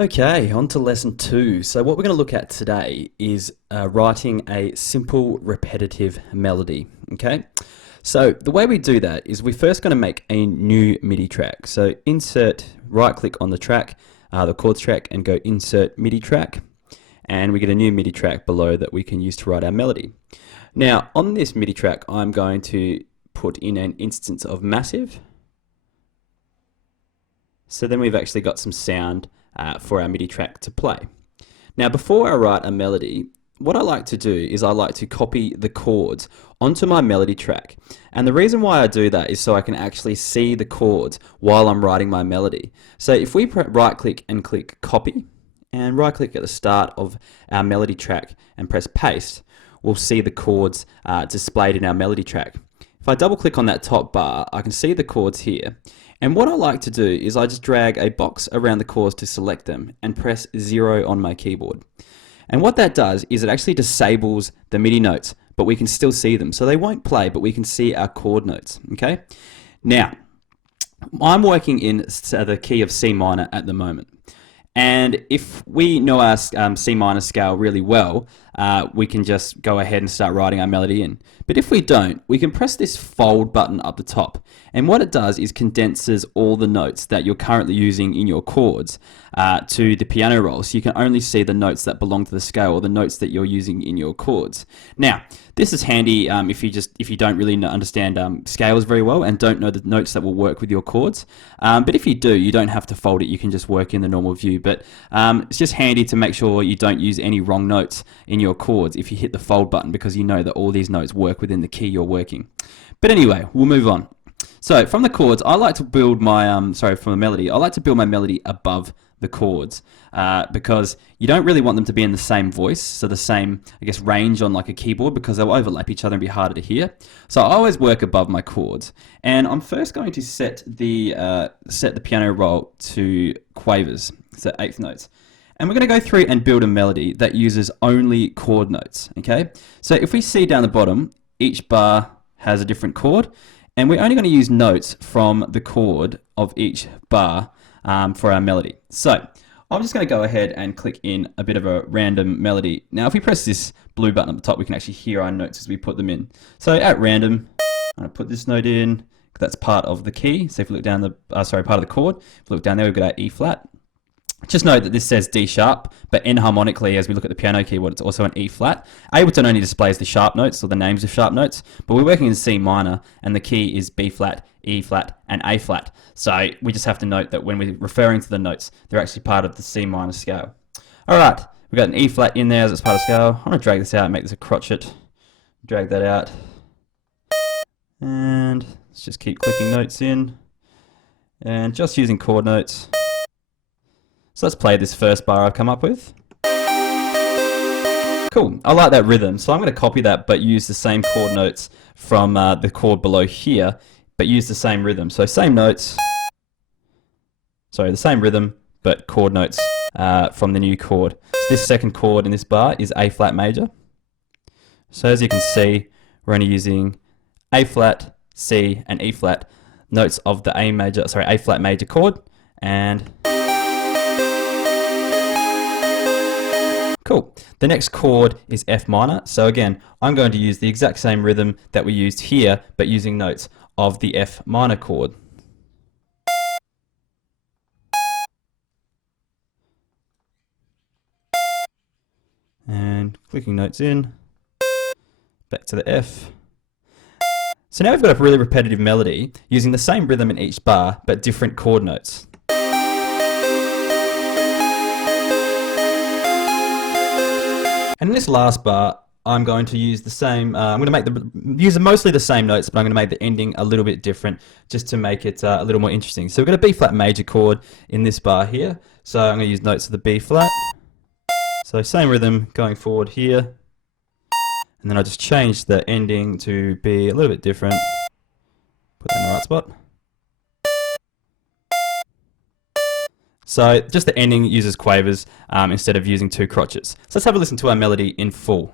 Okay, on to lesson 2. So what we're going to look at today is writing a simple repetitive melody, okay? So the way we do that is we're first going to make a new MIDI track. So insert, right click on the track, the chords track, and go insert MIDI track. And we get a new MIDI track below that we can use to write our melody. Now on this MIDI track, I'm going to put in an instance of massive. So then we've actually got some sound for our MIDI track to play. Now before I write a melody, what I like to do is I like to copy the chords onto my melody track. And the reason why I do that is so I can actually see the chords while I'm writing my melody. So if we right click and click copy, and right click at the start of our melody track and press paste, we'll see the chords displayed in our melody track. If I double click on that top bar, I can see the chords here. And what I like to do is I just drag a box around the chords to select them and press 0 on my keyboard. And what that does is it actually disables the MIDI notes, but we can still see them. So they won't play, but we can see our chord notes, okay? Now, I'm working in the key of C minor at the moment. And if we know our C minor scale really well, we can just go ahead and start writing our melody in. But if we don't, we can press this fold button up the top. And what it does is condenses all the notes that you're currently using in your chords to the piano roll. So you can only see the notes that belong to the scale or the notes that you're using in your chords. Now, this is handy if you don't really understand scales very well and don't know the notes that will work with your chords. But if you do, you don't have to fold it. You can just work in the normal view. But it's just handy to make sure you don't use any wrong notes in your chords if you hit the fold button, because you know that all these notes work within the key you're working. But anyway, we'll move on. So from the chords, I like to build my from the melody, I like to build my melody above the chords because you don't really want them to be in the same voice, so the same, I guess, range on like a keyboard, because they'll overlap each other and be harder to hear. So I always work above my chords, and I'm first going to set the piano roll to quavers, so eighth notes. And we're going to go through and build a melody that uses only chord notes, okay? So if we see down the bottom, each bar has a different chord, and we're only going to use notes from the chord of each bar for our melody. So I'm just going to go ahead and click in a bit of a random melody. Now if we press this blue button at the top, we can actually hear our notes as we put them in. So at random, I'm going to put this note in, that's part of the key. So if we look down the, part of the chord, if we look down there, we've got our E flat. Just note that this says D sharp, but enharmonically, as we look at the piano keyboard, it's also an E flat. Ableton only displays the sharp notes, or the names of sharp notes, but we're working in C minor, and the key is B flat, E flat, and A flat. So we just have to note that when we're referring to the notes, they're actually part of the C minor scale. All right, we've got an E flat in there as it's part of the scale. I'm gonna drag this out and make this a crotchet. Drag that out. And let's just keep clicking notes in. And just using chord notes. So let's play this first bar I've come up with. Cool, I like that rhythm, so I'm going to copy that but use the same chord notes from the chord below here, but use the same rhythm. So same notes, sorry, the same rhythm, but chord notes from the new chord. So this second chord in this bar is A flat major. So as you can see, we're only using A flat, C, and E flat notes of the A flat major chord, and cool. The next chord is F minor. So again, I'm going to use the exact same rhythm that we used here, but using notes of the F minor chord. And clicking notes in, back to the F. So now we've got a really repetitive melody using the same rhythm in each bar, but different chord notes. And in this last bar, I'm going to use the same, I'm going to use mostly the same notes, but I'm going to make the ending a little bit different just to make it a little more interesting. So we've got a B flat major chord in this bar here. So I'm going to use notes of the B flat. So same rhythm going forward here. And then I just change the ending to be a little bit different. Put that in the right spot. So just the ending uses quavers instead of using two crotchets. So let's have a listen to our melody in full.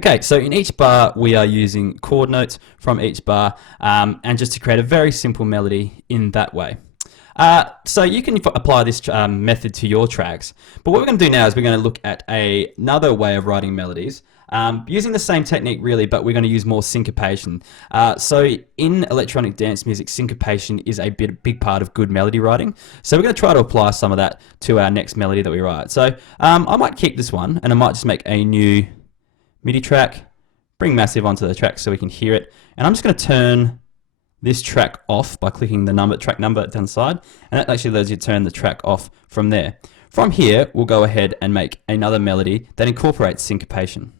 Okay, so in each bar we are using chord notes from each bar, and just to create a very simple melody in that way. So you can apply this method to your tracks, but what we're going to do now is we're going to look at another way of writing melodies, using the same technique really, but we're going to use more syncopation. So in electronic dance music, syncopation is a big part of good melody writing. So we're going to try to apply some of that to our next melody that we write. So I might keep this one, and I might just make a new MIDI track, bring Massive onto the track so we can hear it, and I'm just going to turn this track off by clicking the track number down the side, and that actually lets you turn the track off from there. From here, we'll go ahead and make another melody that incorporates syncopation.